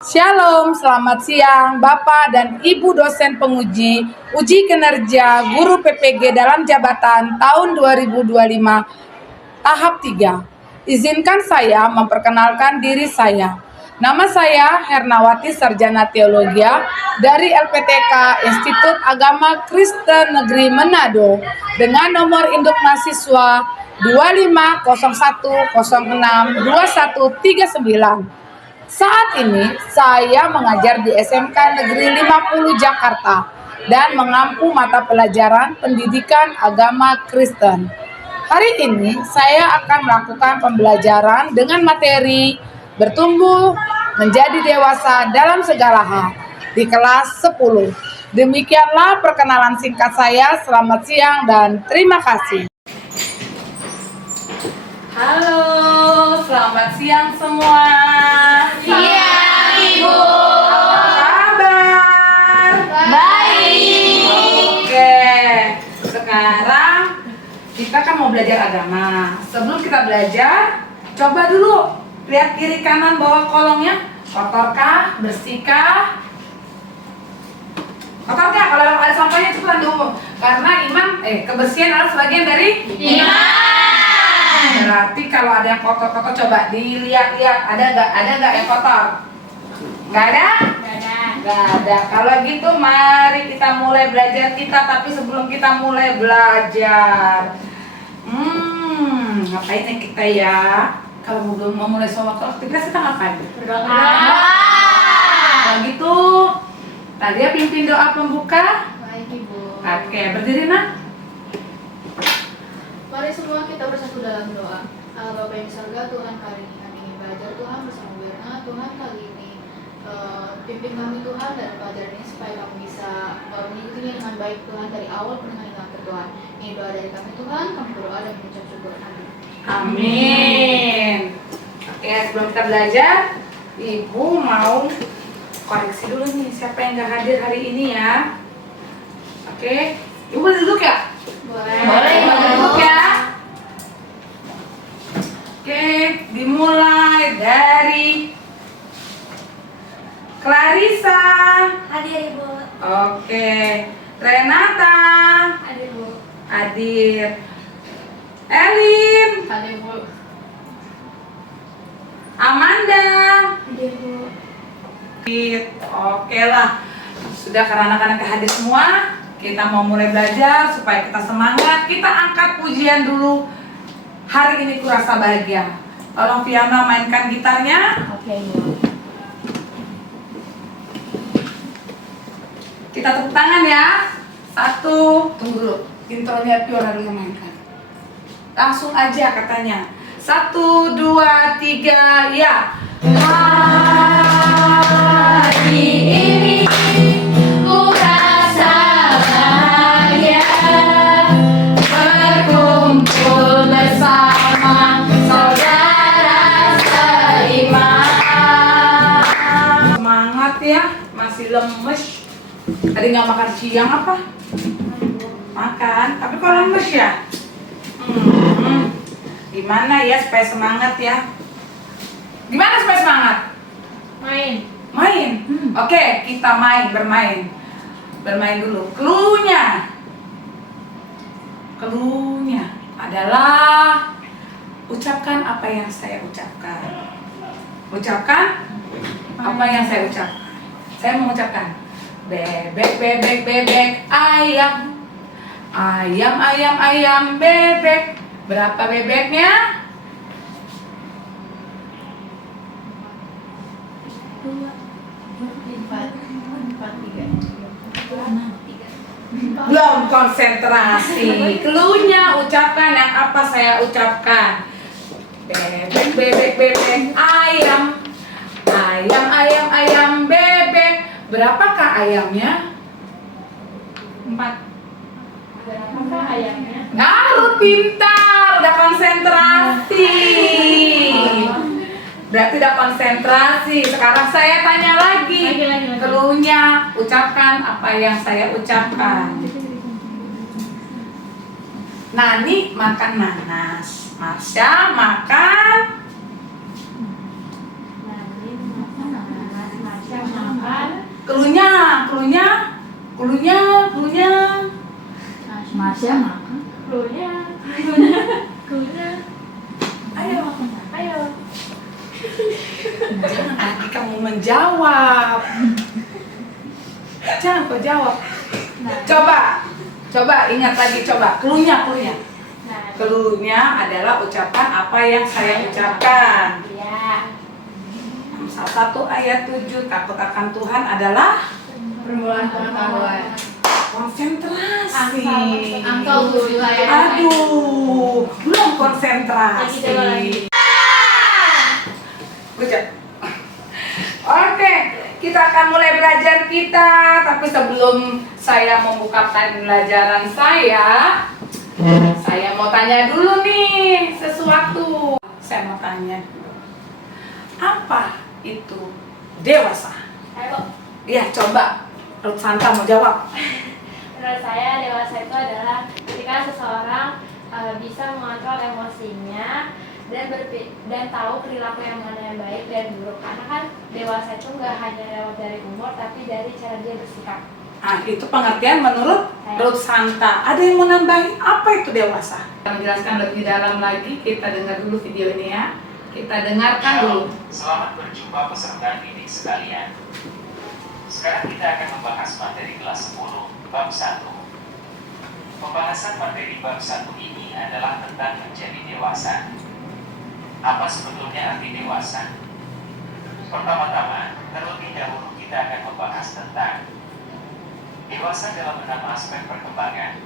Shalom, selamat siang Bapak dan Ibu dosen penguji uji kinerja guru PPG dalam jabatan tahun 2025 tahap 3. Izinkan saya memperkenalkan diri saya. Nama saya Hernawati Sarjana Teologia dari LPTK Institut Agama Kristen Negeri Manado dengan nomor induk mahasiswa 2501062139. Saat ini saya mengajar di SMK Negeri 50 Jakarta dan mengampu mata pelajaran pendidikan agama Kristen. Hari ini saya akan melakukan pembelajaran dengan materi bertumbuh menjadi dewasa dalam segala hal di kelas 10. Demikianlah perkenalan singkat saya. Selamat siang dan terima kasih. Halo, selamat siang semua. Siang, Ibu. Apa kabar? Baik. Oke, sekarang kita kan mau belajar agama. Sebelum kita belajar, coba dulu lihat kiri kanan bawah kolongnya. Kotorkah? Bersihkah? Kotorkah? Kalau ada sampahnya itu kan diumum. Karena kebersihan adalah sebagian dari Iman. Berarti kalau ada yang kotor-kotor coba dilihat-lihat, ada nggak yang kotor? Nggak ada? Nggak ada. Kalau gitu mari kita mulai belajar kita. Tapi sebelum kita mulai belajar, ngapain nih kita ya? Kalau mau mulai suatu aktivitas kita ngapain? Berdoa. Kalau gitu, tadi ya pimpin doa pembuka. Baik, Ibu. Oke, berdiri nak. Mari semua kita bersatu dalam doa. Allah Bapa yang di surga, Tuhan kali ini kami ingin belajar Tuhan bersama Berna. Tuhan kali ini pimpin kami Tuhan dalam pelajaran ini supaya kami bisa mengikutinya dengan baik Tuhan dari awal pendengaran kami Tuhan. Ini doa dari kami Tuhan, kami berdoa dan mengucap syukur. Amin. Amin. Oke, sebelum kita belajar, Ibu mau koreksi dulu nih siapa yang gak hadir hari ini ya. Oke, Ibu boleh duduk ya? Boleh. Boleh duduk ya. Oke, dimulai dari Clarissa. Hadir, Ibu. Oke, Renata. Hadir, Bu. Hadir. Elin. Hadir, Bu. Amanda. Hadir, Bu. Oke lah, sudah karena anak-anak hadir semua, kita mau mulai belajar supaya kita semangat. Kita angkat pujian dulu. Hari ini kurasa bahagia. Tolong Fiona mainkan gitarnya. Oke, Ibu. Kita tepuk tangan ya. Satu, tunggu dulu. Intronya Fiona dulu yang mainkan. Langsung aja katanya. 1, 2, 3, ya. Hari ini ku rasa bahagia berkumpul bersama saudara seiman. Semangat ya, masih lemes. Tadi nggak makan siang apa? Makan, tapi kok lemes ya? Gimana ya supaya semangat ya? Gimana supaya semangat? Main. Main. Oke, kita bermain. Bermain dulu. Cluenya adalah ucapkan apa yang saya ucapkan. Ucapkan apa yang saya ucapkan. Saya mengucapkan bebek, bebek, bebek, ayam. Ayam, ayam, ayam, bebek. Berapa bebeknya? 4, 3. Belum konsentrasi. Cluenya ucapkan yang apa saya ucapkan. Bebek, bebek, bebek, ayam. Ayam, ayam, ayam, bebek. Berapakah ayamnya? 4. Berapakah ayamnya? Harus pintar, udah konsentrasi. Berarti udah konsentrasi. Sekarang saya tanya lagi. Lagi. Cluenya ucapkan apa yang saya ucapkan. Nani makan nanas. Marsha makan Klunya. Masya makan. Klunya. Ayo. Ayo. Jangan lagi kamu menjawab. Jangan kau jawab. Coba ingat lagi, coba. Klunya. Nah, Klunya adalah ucapan apa yang saya ucapkan. ya. Salah satu ayat 7, takut akan Tuhan adalah Permulaan pengetahuan. konsentrasi. Angka 7 ayat. Aduh, belum konsentrasi. Lagi, coba lagi. Ucap. Oke, kita akan mulai belajar kita. Tapi sebelum saya membuka pembelajaran saya mau tanya dulu nih sesuatu. Saya mau tanya, apa itu dewasa? Ayo. Ya, coba Ruth Santa mau jawab. Menurut saya dewasa itu adalah ketika seseorang bisa mengontrol emosinya dan tahu perilaku yang mana yang baik dan buruk. Karena kan dewasa itu nggak hanya lewat dari umur, tapi dari cara dia bersikap. Nah, itu pengertian menurut Ruth Santa. Ada yang mau nambahin apa itu dewasa? Kita menjelaskan lebih dalam lagi, kita dengar dulu video ini ya. Kita dengarkan dulu. Selamat berjumpa peserta didik sekalian. Sekarang kita akan membahas materi kelas 10, bab 1. Pembahasan materi bab 1 ini adalah tentang menjadi dewasa. Apa sebetulnya arti dewasa? Pertama-tama, terlebih dahulu kita akan membahas tentang dewasa dalam 6 aspek perkembangan.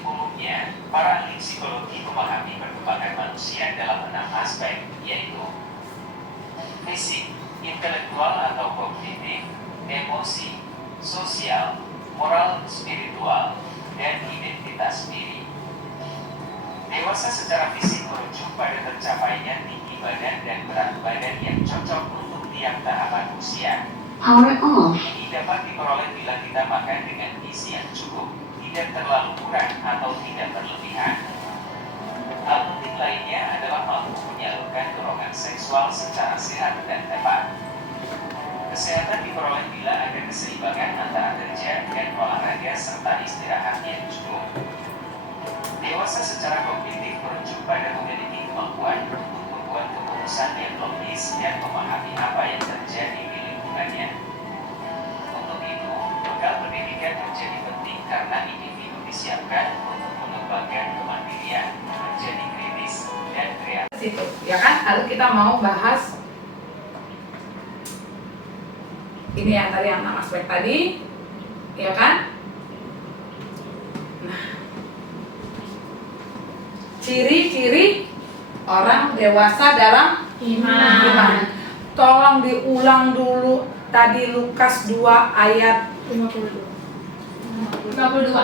Umumnya, para ahli psikologi memahami perkembangan manusia dalam 6 aspek, yaitu fisik, intelektual atau kognitif, emosi, sosial, moral, spiritual, dan identitas diri. Dewasa secara fisik merujuk pada tercapainya tinggi badan dan berat badan yang cocok untuk tiap tahapan usia. Ini dapat diperoleh bila kita makan dengan gizi yang cukup, tidak terlalu kurang atau tidak berlebihan. Hal penting lainnya adalah mampu menyalurkan dorongan seksual secara sehat dan tepat. Kesehatan diperoleh bila ada keseimbangan antara kerja dan olahraga serta istirahat yang cukup. Dewasa secara kognitif merujuk pada memiliki kemampuan untuk membuat keputusan yang logis dan memahami apa yang terjadi di lingkungannya. Untuk itu, bekal pendidikan menjadi penting karena individu disiapkan untuk mengembangkan kemandirian, menjadi kritis dan kreatif. Situ, ya kan? Lalu kita mau bahas ini yang tadi yang 6 aspek tadi, ya kan? Nah, ciri-ciri orang dewasa dalam iman. Tolong diulang dulu tadi Lukas 2 ayat 52. 42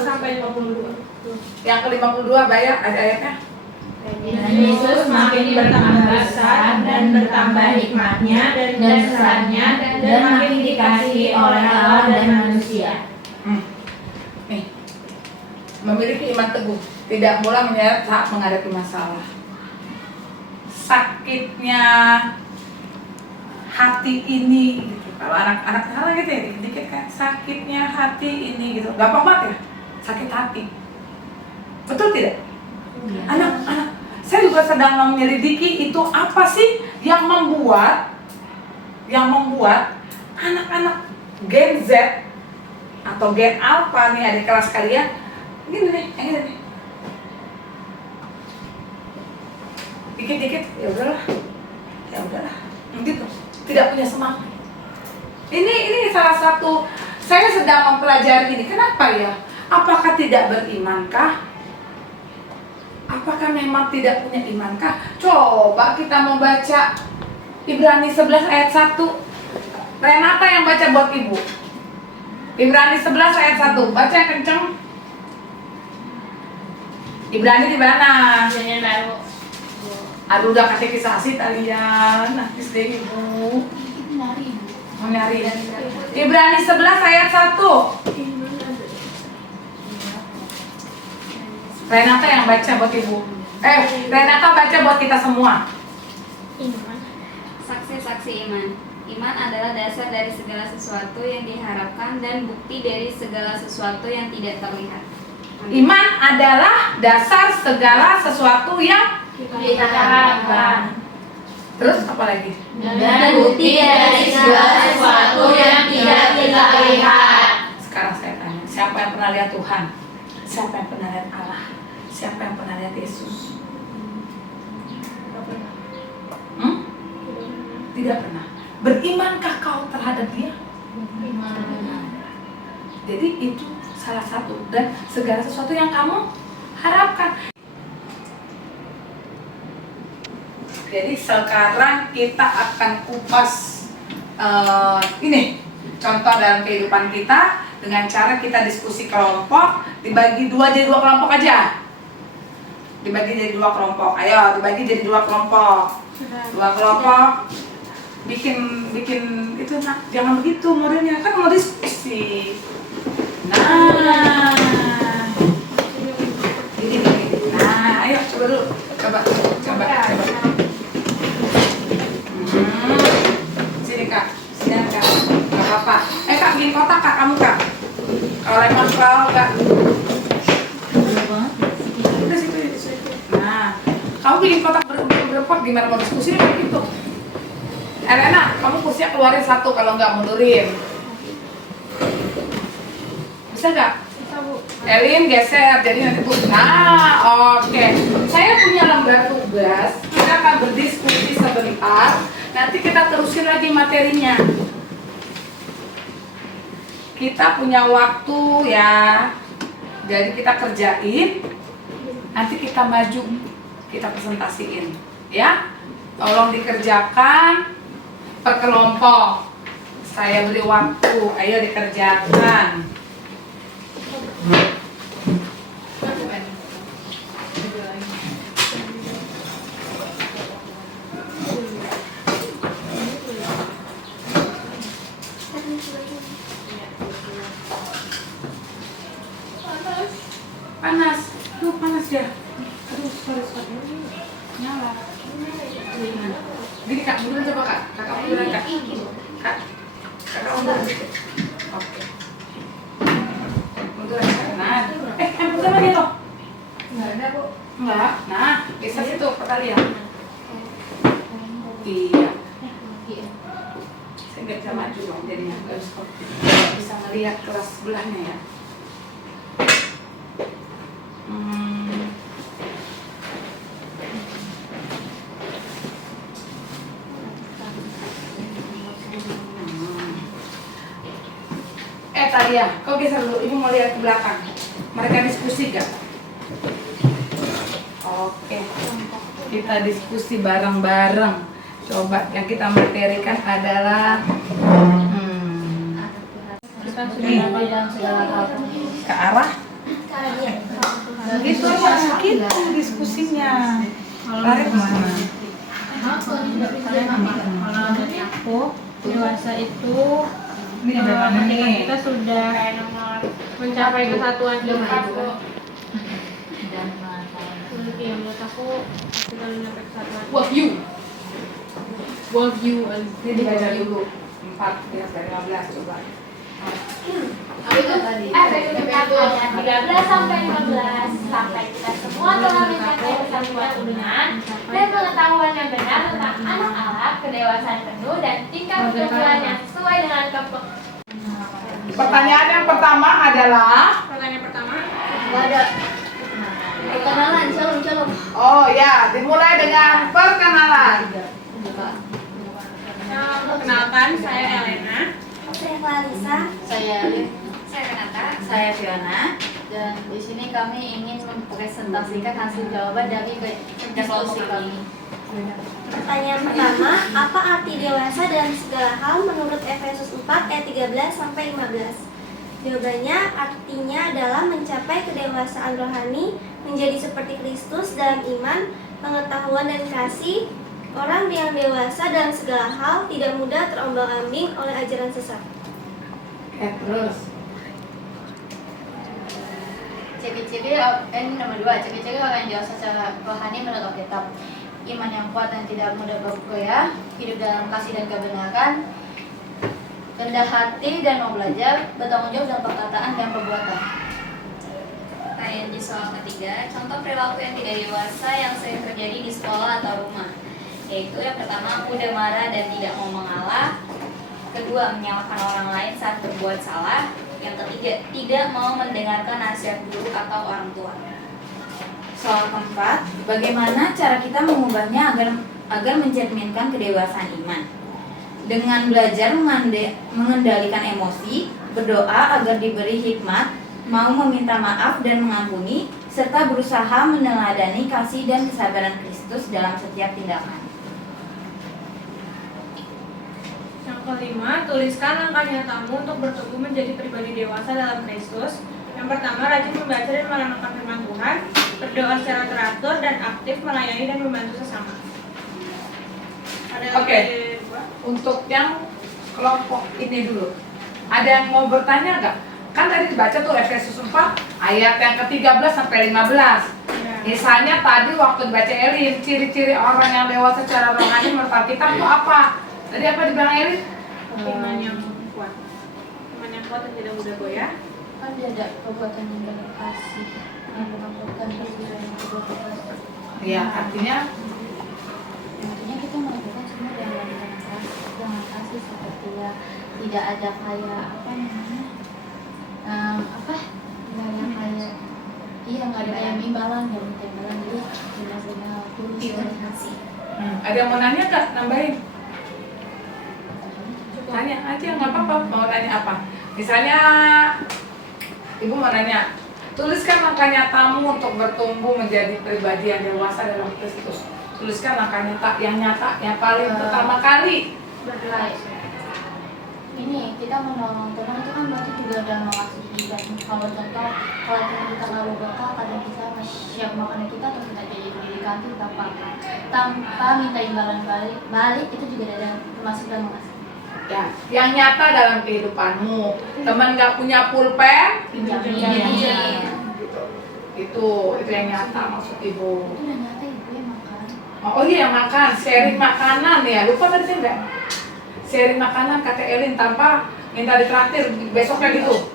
sampai 52. yang ke-52 bayar ada ayatnya. Dan Yesus makin bertambah besar dan bertambah hikmatnya dan besarnya dan makin dikasihi oleh Allah dan manusia. Nih, memiliki iman teguh, tidak mula menyeret saat menghadapi masalah. Sakitnya hati ini, gitu. Kalau anak-anak salah gitu ya, dikit kan, sakitnya hati ini gitu. Gampang banget ya, sakit hati. Betul tidak? Anak-anak, saya juga sedang menyelidiki itu apa sih yang membuat anak-anak Gen Z atau Gen Alpha nih adik kelas kalian gini nih, yang ini nih. Dikit-dikit ya udahlah, gitu, tidak punya semangat. Ini salah satu, saya sedang mempelajari ini. Kenapa ya? Apakah tidak berimankah? Apakah memang tidak punya imankah? Coba kita membaca Ibrani 11 ayat 1. Renata yang baca buat ibu. Ibrani 11 ayat 1. Baca yang kenceng. Ibrani di mana? Jangan baru. Aduh, udah katekisasi kalian. Nanti deh ibu. Mau nyari. Ibrani 11 ayat 1. Renata yang baca buat ibu. Renata baca buat kita semua. Saksi-saksi iman. Iman adalah dasar dari segala sesuatu yang diharapkan dan bukti dari segala sesuatu yang tidak terlihat. Iman adalah dasar segala sesuatu yang Kita harapkan. terus apa lagi? Dan bukti dari segala sesuatu yang tidak kita lihat. Sekarang saya tanya, siapa yang pernah lihat Tuhan? Siapa yang pernah lihat Allah? Siapa yang pernah lihat Yesus? Tidak pernah. Berimankah kau terhadap Dia? Jadi itu salah satu dan segala sesuatu yang kamu harapkan. Jadi sekarang kita akan kupas ini contoh dalam kehidupan kita dengan cara kita diskusi kelompok, dibagi jadi dua kelompok aja. Dibagi jadi dua kelompok. Ayo, dibagi jadi dua kelompok. Dua kelompok. Bikin itu nak, jangan begitu modelnya, kan mau diskusi. Nah. Ini. Nah, ayo coba dulu. Coba. Sini Kak, sini Kak. Gak apa-apa. Kak, bikin kotak Kak, kamu Kak. Kalau lemon flower Kak. Udah situ. Nah, kamu bikin kotak berempat gimana mau diskusi begitu? Elena, kamu kursinya keluarin satu, kalau nggak mundurin. Bisa nggak? Bisa Bu. Elin geser, jadi nanti tuh. Nah, oke. Saya punya lembar tugas. Kita akan berdiskusi sebentar. Nanti kita terusin lagi materinya. Kita punya waktu ya. Jadi kita kerjain. Nanti kita maju, kita presentasiin, ya. Tolong dikerjakan per kelompok. Saya beri waktu. Ayo dikerjakan. Panas. Tuh panas ya. Aduh, sorry. Nyala. Gini Kak, mundur coba Kak. Kakak munduran Kak. Kakak mundur. Oke. Munduran Kak. Nah. Mundur lagi toh. Nggak ada Bu. Enggak. Nah, geser situ pertalian. Iya. Saya nggak bisa maju dong jadinya. Nggak bisa ngelihat kelas sebelahnya ya. Talia, kau geser dulu, ibu mau lihat ke belakang. Mereka diskusi gak? Oke, kita diskusi bareng-bareng. Coba yang kita materikan adalah ke arah gitu aja, gitu diskusinya. Tarik mana? Kalau aku dewasa itu Ini ada mana nih? kita sudah mencapai kesatuan iman. Iya, menurut aku kita mencapai kesatuan. Worldview. Ini dibaca dulu. 4 dari 15 coba. Dari ayat 13 sampai 15 sampai kita semua telah mencapai kesatuan iman dan pengetahuan yang benar tentang anak Allah, kedewasaan penuh dan tingkat keteguhan yang sesuai dengan Pertanyaan yang pertama adalah Nggak ada. Perkenalan, shalom. oh ya, dimulai dengan perkenalan. Perkenalkan, saya Elena. Saya Clarissa. Saya Lin. Saya Renata. Saya Fiona. Dan di sini kami ingin mempresentasikan hasil jawaban dari diskusi kami. Pertanyaan pertama, apa arti dewasa dalam segala hal menurut Efesus 4 ayat 13 sampai 15? Jawabannya, artinya adalah mencapai kedewasaan rohani, menjadi seperti Kristus dalam iman, pengetahuan dan kasih. Orang yang dewasa dalam segala hal tidak mudah terombang-ambing oleh ajaran sesat. Terus. C. ini nomor 2, ciri-ciri orang yang dewasa secara rohani menurut Alkitab. Iman yang kuat dan tidak mudah bergoyah, hidup dalam kasih dan kebenaran, rendah hati dan mau belajar, bertanggung jawab dalam perkataan dan perbuatan. Pertanyaan di soal ketiga, contoh perilaku yang tidak dewasa yang sering terjadi di sekolah atau rumah, yaitu yang pertama mudah marah dan tidak mau mengalah, kedua menyalahkan orang lain saat berbuat salah, yang ketiga tidak mau mendengarkan nasihat guru atau orang tua. Soal keempat, bagaimana cara kita mengubahnya agar mencerminkan kedewasaan iman? Dengan belajar mengendalikan emosi, berdoa agar diberi hikmat, mau meminta maaf dan mengampuni, serta berusaha meneladani kasih dan kesabaran Kristus dalam setiap tindakan. Yang kelima, tuliskan langkah nyatamu untuk bertumbuh menjadi pribadi dewasa dalam Kristus. Yang pertama, rajin membaca dan merenungkan firman Tuhan, berdoa secara teratur dan aktif melayani dan membantu sesama. Ada Oke. dua? Untuk yang kelompok ini dulu, ada yang mau bertanya nggak? Kan tadi dibaca tuh Efesus 4 ayat yang ke-13 sampai 15. Ya. Misalnya tadi waktu dibaca Elin, ciri-ciri orang yang dewasa secara rohani menurut Alkitab itu apa? Tadi apa dibilang Elin? Iman yang kuat. Iman yang kuat dan tidak mudah goyah. Kan dia ada perbuatan yang dalam kasih, yang mengampuni dan yang berbuat. Iya, artinya Intinya kita melakukan semua dengan kasih seperti ya tidak ada kayak apa namanya nggak ada kayak nggak ada kayak imbalan nggak minta imbalan jadi benar-benar tulus dan kasih. ada yang mau nanya nggak? Nambahin. Tanya aja, nggak apa-apa. Mau nanya apa? Misalnya, Ibu mau nanya, tuliskan langkah nyatamu untuk bertumbuh menjadi pribadi yang dewasa dalam Kristus. Tuliskan langkah nyata yang paling pertama kali. Baik. Ini kita menolong Tuhan itu kan berarti juga udah mengasihi dan kalau contoh kalau kita lalu bekal kadang kita siap makanan kita atau kita jadi di kantin tanpa minta imbalan balik itu juga ada termasuk dalam mengasihi. Ya, yang nyata dalam kehidupanmu. Teman nggak punya pulpen, Pinjam. gitu. Itu yang nyata maksud Ibu. Itu udah nyata ibu yang makan. Oh iya, makan, sharing makanan ya. Lupa tadi saya enggak? Sharing makanan kata Elin tanpa minta ditraktir besoknya gitu.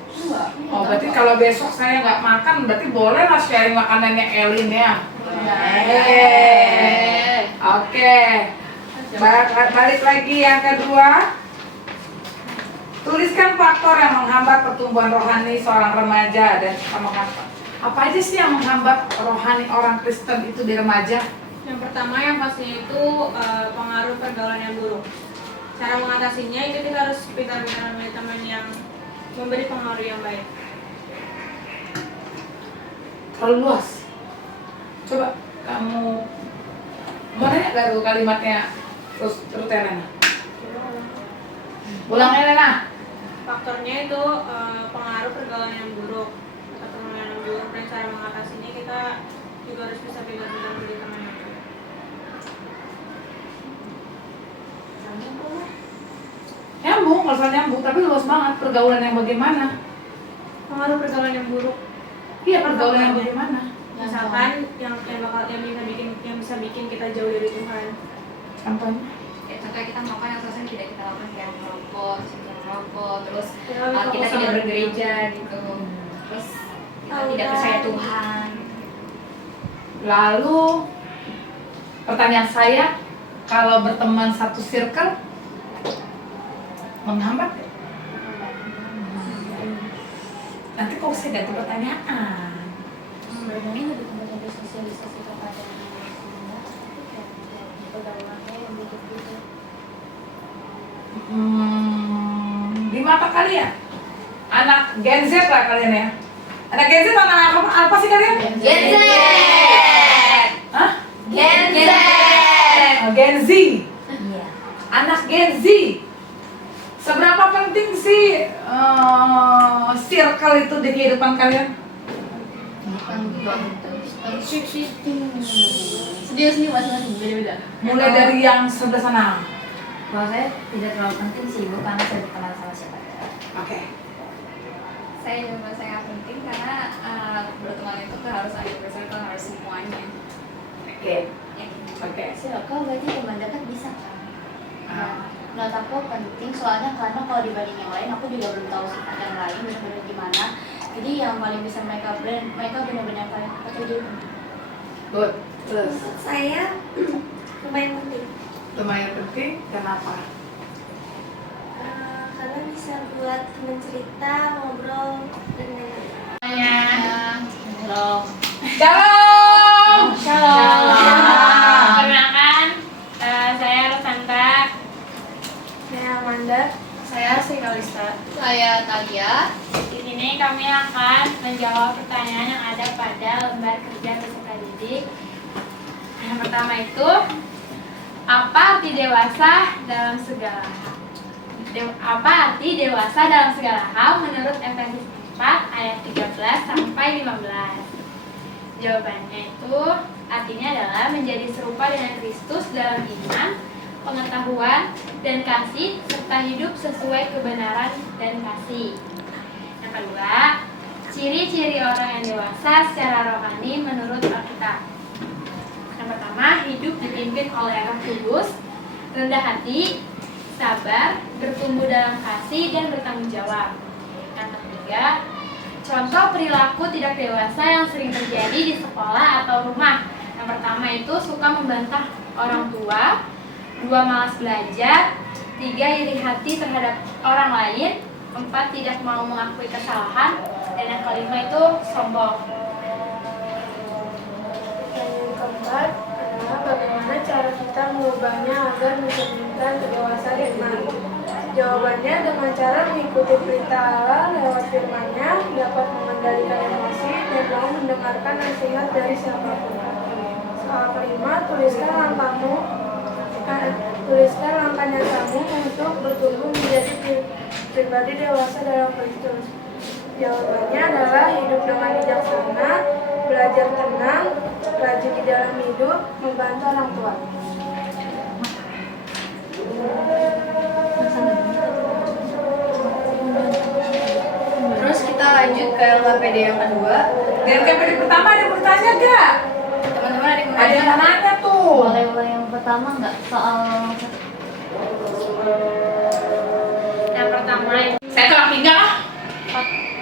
Oh, berarti kalau besok saya nggak makan, berarti boleh lah sharing makanannya Elin ya. Oke. Balik lagi yang kedua. Tuliskan faktor yang menghambat pertumbuhan rohani seorang remaja dan apa aja sih yang menghambat rohani orang Kristen itu di remaja? Yang pertama yang pasti itu pengaruh pergaulan yang buruk. Cara mengatasinya itu kita harus pintar-pintar memilih teman yang memberi pengaruh yang baik. Terlalu luas. Coba kamu mau nanya gak dulu kalimatnya terus Elena? Ulang Elena. Faktornya itu pengaruh pergaulan yang buruk atau pergaulan yang buruk, dan cara mengatasinya kita juga harus bisa pintar-pintar memilih teman yang baik. Nyambung, kalau soal nyambung, tapi luas banget. Pergaulan yang bagaimana? Pengaruh pergaulan yang buruk. Iya, pergaulan yang bagaimana? Misalkan yang bisa bikin kita jauh dari Tuhan. Contohnya? Ya, contohnya kita melakukan yang seharusnya tidak kita lakukan, kayak merokok, terus Kita kita fokus tidak sama bergereja gitu, terus kita tidak percaya Tuhan. Lalu pertanyaan saya, kalau berteman satu circle menghambat ya? Nanti kok saya ganti pertanyaan. Sebenarnya lebih kepada sosialisasi kepada manusia, tapi kayak pergaulannya yang begitu-begitu. Di mata kalian, anak Gen Z lah kalian ya. Anak Gen Z anak apa sih kalian? Gen Z. Hah? Gen Z. Oh, Gen Z. Iya. Anak Gen Z. Seberapa penting sih circle itu di kehidupan kalian? Serius nih masing-masing beda-beda. Mulai dari yang sebelah sana. Kalau saya tidak terlalu penting sih, Bu, karena saya kenal sama siapa. Oke. Saya juga merasa sangat penting karena berteman nggak harus adik besar, nggak harus semuanya. Oke. Oke. Kau berarti teman dekat bisa kan? Menurut aku penting soalnya karena kalau dibanding yang lain aku juga belum tahu sifat yang lain benar-benar gimana. Jadi yang paling bisa mereka benar-benar paling aku jadi Good. Terus Menurut saya lumayan penting. lumayan penting. Kenapa? Karena bisa buat teman cerita, ngobrol, dan lain-lain. Belum. Shalom. Perkenalkan, saya Rosanta. Saya Amanda. Saya Sikalista. Saya Talia. Di sini kami akan menjawab pertanyaan yang ada pada lembar kerja peserta didik. Yang pertama itu, apa arti dewasa dalam segala hal? Apa arti dewasa dalam segala hal menurut Efesus 4 ayat 13 sampai 15? Jawabannya itu artinya adalah menjadi serupa dengan Kristus dalam iman, pengetahuan, dan kasih, serta hidup sesuai kebenaran dan kasih. Yang kedua, ciri-ciri orang yang dewasa secara rohani menurut Alkitab. Yang pertama, hidup dipimpin oleh Roh Kudus, rendah hati, sabar, bertumbuh dalam kasih, dan bertanggung jawab. Yang ketiga, contoh perilaku tidak dewasa yang sering terjadi di sekolah atau rumah. Yang pertama itu suka membantah orang tua, 2 malas belajar, 3 iri hati terhadap orang lain, 4 tidak mau mengakui kesalahan, dan yang kelima itu sombong. Yang keempat adalah bagaimana cara kita mengubahnya agar mencerminkan kedewasaan iman. Jawabannya dengan cara mengikuti perintah Allah lewat firman-Nya, dapat mengendalikan emosi, dan mau mendengarkan nasihat dari siapapun. Soal kelima, tuliskan langkah nyatamu untuk bertumbuh menjadi pribadi dewasa dalam Kristus. Jawabannya adalah hidup dengan bijaksana, belajar tenang, rajin di dalam hidup, membantu orang tua. Terus kita lanjut ke LKPD yang kedua. Dan KPD pertama ada yang bertanya gak? Teman-teman ada yang Ada yang nanya tuh. Boleh yang pertama nggak soal Yang pertama itu Saya telah pinggang.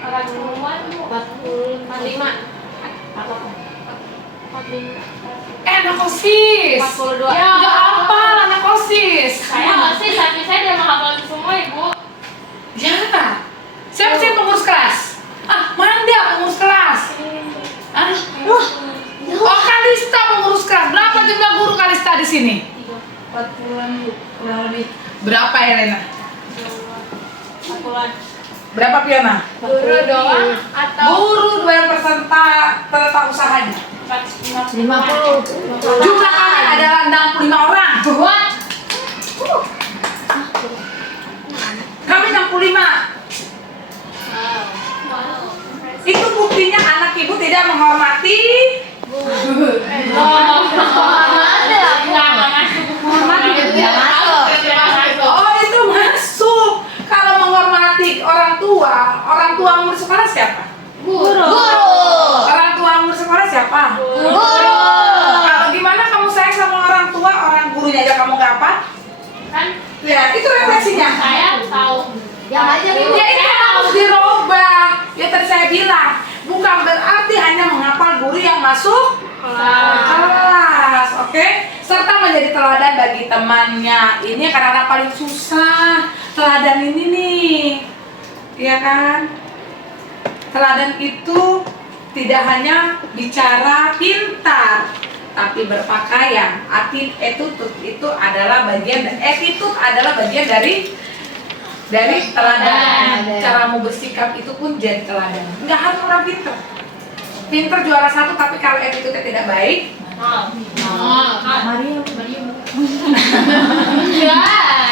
45. Anak OSIS. 42. Ya, gak apa anak OSIS. Saya masih, tapi saya udah menghafal semua, Ibu. Ya. Siapa sih pengurus kelas? Mana dia pengurus kelas? Oh, Kalista pengurus kelas. Berapa jumlah guru Kalista di sini? 40-an kurang lebih. Berapa Elena? 40-an. Berapa Piana? Guru doang atau Guru dan peserta usahanya. 50? Jumlah kami adalah 65 orang. What? Kami 65. Itu buktinya anak ibu tidak menghormati. Oh, itu masuk. Kalau menghormati orang tua murid sekolah siapa? Guru. Orang tua murid sekolah siapa? Guru. Kalau gimana kamu sayang sama orang tua, orang gurunya aja kamu gak apa? Kan Ya, itu refleksinya. saya tahu. yang aja Ya itu harus dirubah. Ya tadi saya bilang, bukan berarti hanya menghafal guru yang masuk kelas, oke? Serta menjadi teladan bagi temannya. Ini karena paling susah teladan ini nih, iya kan? Teladan itu tidak hanya bicara pintar, tapi berpakaian. Attitude itu adalah bagian dari teladan. Caramu bersikap itu pun jadi teladan. Nggak harus orang pintar. Pintar juara 1, tapi kalau attitude-nya tidak baik,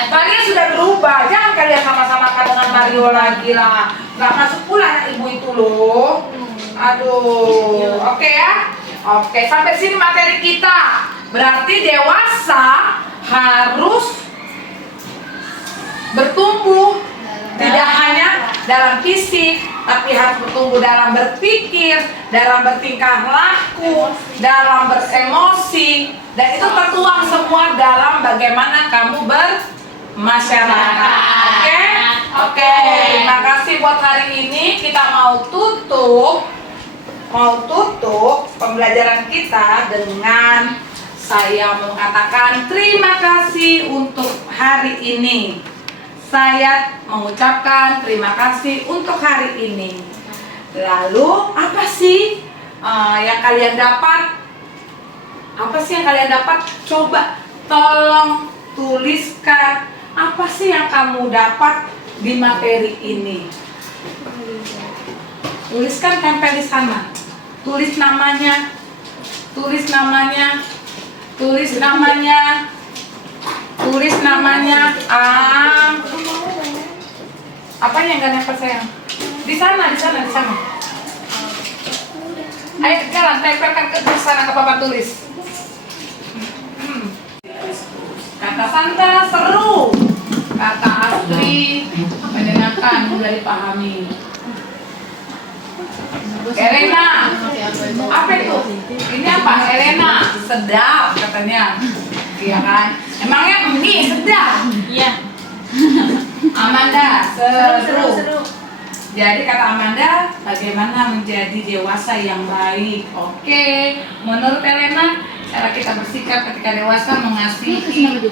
Maria sudah berubah. Jangan kalian sama-sama dengan Mario lagi lah. Nggak masuk pula anak ibu itu loh. Aduh, oke ya. Oke, sampai sini materi kita. Berarti dewasa harus bertumbuh Tidak hanya dalam fisik, tapi harus bertumbuh dalam berpikir, dalam bertingkah laku, dalam beremosi, dan itu tertuang semua dalam bagaimana kamu bermasyarakat. Oke? Oke, terima kasih buat hari ini. Kita mau tutup pembelajaran kita dengan saya mengatakan terima kasih untuk hari ini. Saya mengucapkan terima kasih untuk hari ini. Lalu apa sih yang kalian dapat? Apa sih yang kalian dapat? Coba tolong tuliskan apa sih yang kamu dapat di materi ini. Tuliskan, tempel di sana. Tulis namanya. Tulis namanya. Tulis namanya. Tulis namanya. Apa yang gak nempel sayang? Di sana. Ayo jalan, tempelkan ke sana ke papa tulis. Kata Santa seru. Kata Astri menyenangkan, mudah dipahami. Elena, apa itu? Ini apa? Elena, sedap katanya. Iya kan? Emangnya mie sedap? Iya. Amanda, seru. Jadi kata Amanda, bagaimana menjadi dewasa yang baik? Oke, menurut Elena, cara kita bersikap ketika dewasa mengasihi.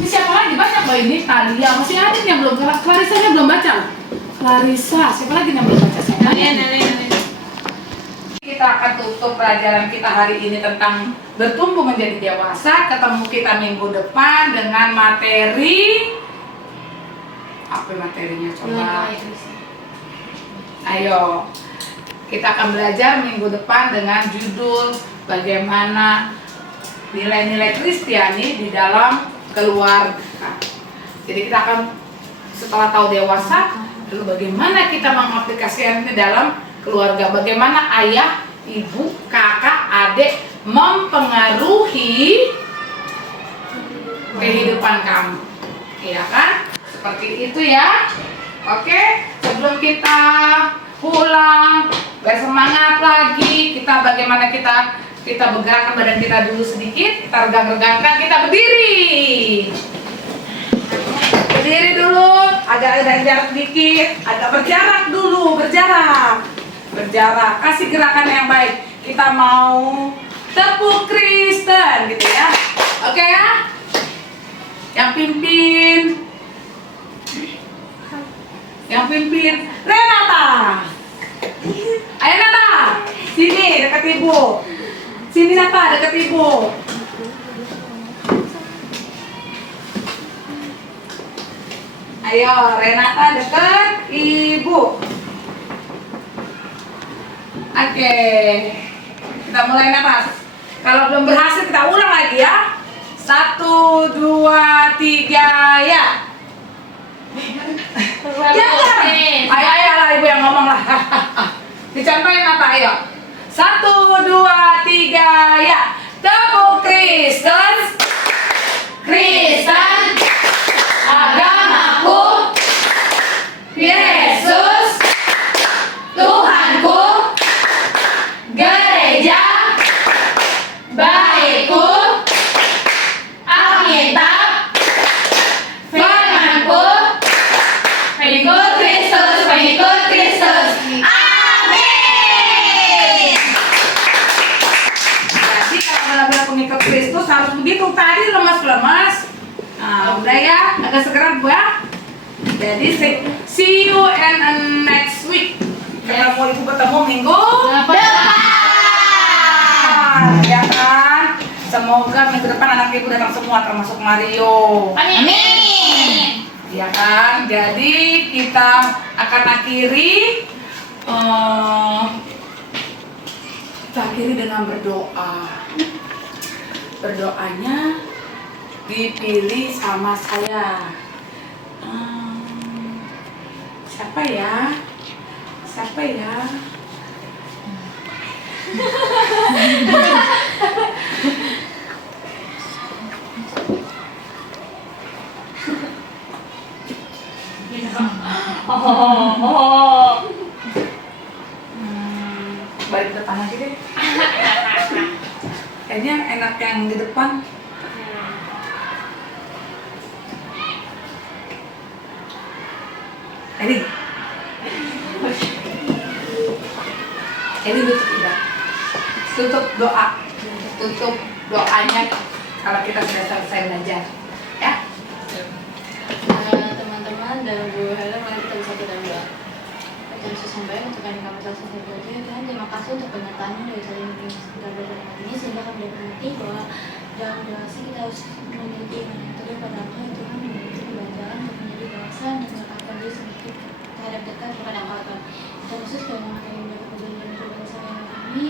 Ini siapa lagi baca kok ini? Talia, masih ada yang belum. Clarissa nya belum baca. Clarissa, siapa lagi yang belum baca? Kita akan tutup pelajaran kita hari ini tentang bertumbuh menjadi dewasa. Ketemu kita minggu depan dengan materi apa materinya coba? Ayo, kita akan belajar minggu depan dengan judul bagaimana nilai-nilai Kristiani di dalam keluarga. Jadi kita akan setelah tahu dewasa, lalu bagaimana kita mengaplikasikannya dalam keluarga, bagaimana ayah, ibu, kakak, adik mempengaruhi kehidupan kamu, iya kan? Seperti itu ya. Oke, sebelum kita pulang, bersemangat lagi. Kita bagaimana kita bergerakkan badan kita dulu sedikit, kita regang-regangkan, kita berdiri. Berdiri dulu, agak ada jarak sedikit, agak berjarak dulu, berjarak. Kasih gerakan yang baik. Kita mau tepuk Kristen gitu ya. Oke ya? Yang pimpin Renata. Ayo Nata, sini dekat ibu. Sini Nata, dekat ibu. Ayo Renata dekat ibu. Oke, kita mulai Nata. Kalau belum berhasil kita ulang lagi ya. 1, 2, 3 ya. Ayo lah ibu yang ngomong lah. Dicontohin apa ayo. 1, 2, 3 ya. Tepuk Kristen. Agamaku. Yesus Tuhanku. Gereja baikku. Alkitab firmanku. Pengikut Kristus. Amin. Jadi kalau benar-benar pengikut Kristus harus begitu. Tadi lemas-lemas. Nah, udah ya, agak segera ya. Jadi see you and next week. Ketemu ibu bertemu minggu depan. Ya kan? Semoga minggu depan anak ibu datang semua termasuk Mario. Amin. Ya kan? Jadi kita akan akhiri dengan berdoa. Berdoanya dipilih sama saya. Siapa ya? balik ke depan aja deh. Kayaknya enak yang di depan. Ini tutup udah. Tutup doa. Tutup doanya kalau kita sudah selesai belajar. Ya. Teman-teman dan Bu Helen, mari kita bersatu dalam doa. Tuhan Yesus yang baik, untuk yang kami telah selesai belajar, Tuhan terima kasih untuk penyertaan dari saya yang kita belajar hari ini, sehingga kami dapat mengerti bahwa dalam dewasa kita harus memiliki iman yang teguh pada Allah, ya Tuhan, memiliki pembelajaran untuk menjadi dewasa dan meletakkan diri semakin terhadap dekat kepada Allah, Tuhan. Tuhan Yesus, dalam nama kami berdoa kepada Tuhan saya kami,